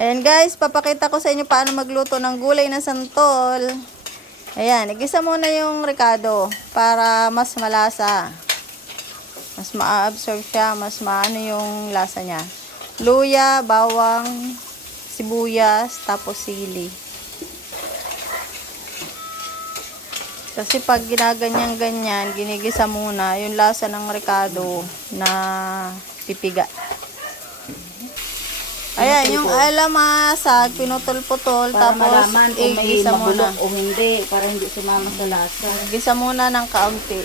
Ayan guys, papakita ko sa inyo paano magluto ng gulay na santol. Ayan, igisa muna yung ricado para mas malasa. Mas ma-absorb siya, mas maano yung lasa niya. Luya, bawang, sibuyas, tapos sili. Kasi pag ginaganyan-ganyan, ginigisa muna yung lasa ng ricado na pipiga. Ayan, yung alamasag, pinutol-putol, Para tapos malaman kung may igisa muna. mabulok o hindi, para hindi sumama sa lasa. Igisa muna ng kaunti.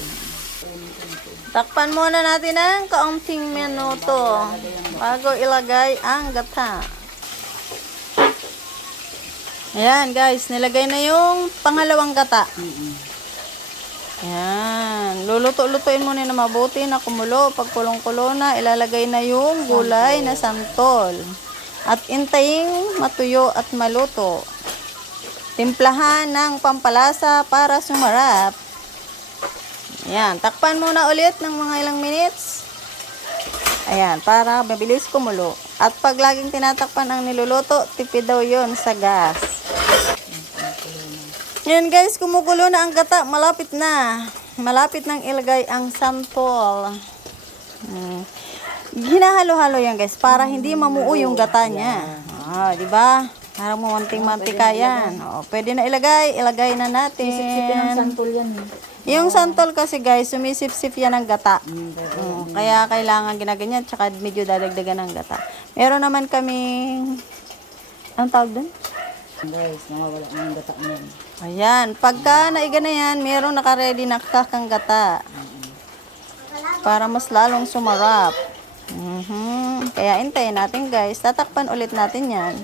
Takpan muna natin ng kaunting minuto bago ilagay ang gata. Ayan guys, nilagay na yung pangalawang gata. Ayan, luluto-lutuin muna na mabuti na kumulo. Pag kulong-kulo na, ilalagay na yung gulay na santol. At intayin matuyo at maluto. Timplahan ng pampalasa para sumarap. Ayan, takpan muna ulit ng mga ilang minutes. Ayan, para mabilis kumulo. At pag laging tinatakpan ang niluluto, tipid daw yon sa gas. Ayan guys, kumukulo na ang gata. Malapit na. Malapit nang ilagay ang santol. Hinahalo-halo yan guys para hindi mamuo yung gata niya. Di ba? Parang mamanting-mantika yan. Pwede na ilagay na natin. Sisip-sipin ng santol yan. Yung santol kasi guys, sumisip-sip yan ng gata. Kaya kailangan ginaganyan, tsaka medyo dadagdagan ng gata. Meron naman kaming, anong tawag dun? Guys, nawawala ng gata niyan. Ayan, pagka naiga na yan, merong nakaready na kakang gata. Para mas lalong sumarap. Kaya intayin natin guys. Tatakpan ulit natin yan.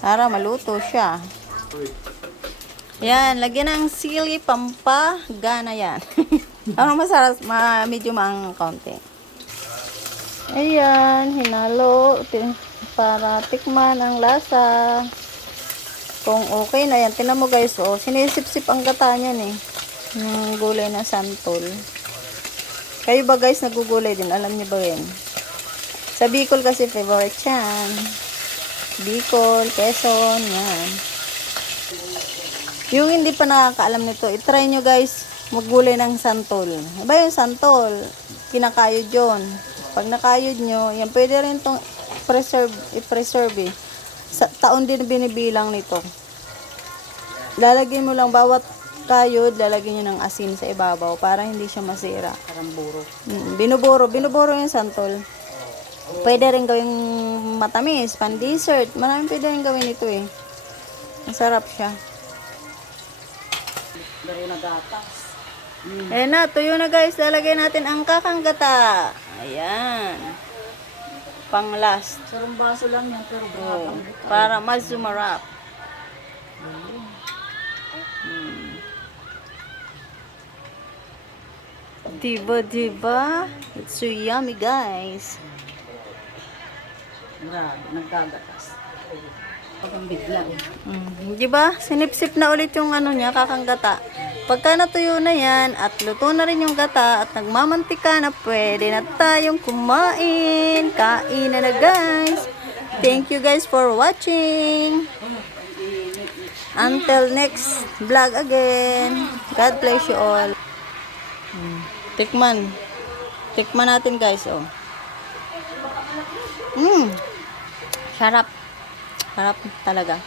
Para maluto siya. Yan, lagyan ng sili pampagana yan. Ano masarap, medyo maang kaunti. Ayan, hinalo para tikman ang lasa. Kung okay na yan, tinan mo guys, sinisip-sip ang gata niyan eh. Yung gulay na santol. Kayo ba guys, nagugulay din? Alam niyo ba yun? Sa Bicol kasi favorite yan. Bicol, Quezon, yan. Yung hindi pa nakakaalam nito, itry nyo guys, maggulay ng santol. Diba yung santol? Kinakayod yun. Pag nakayod nyo, yan pwede rin itong i-preserve eh. Sa taon din binibilang nito. Lalagyan mo lang bawat kayod, lalagyan nyo ng asin sa ibabaw para hindi siya masira. Parang buro. Binuburo yung santol. Pwede rin gawing matamis, pan dessert. Maraming pwede rin gawin ito eh. Masarap siya. Laro na gatas. Ayan na, tuyo na guys. Lalagay natin ang kakang gata. Ayan. Pang last. Sarong baso lang yan, pero grabe. Para mas sumarap. Diba? It's so yummy guys. Grabe, nagkagatas. Pag bigla eh. Diba? Sinipsip na ulit yung ano niya, kakang gata. Pagka natuyo na yan, at luto na rin yung gata, at nagmamantika na, pwede na tayong kumain. Kain na guys. Thank you guys for watching. Until next vlog again. God bless you all. Tikman. Tikman natin guys, oh. Sarap. Sarap talaga.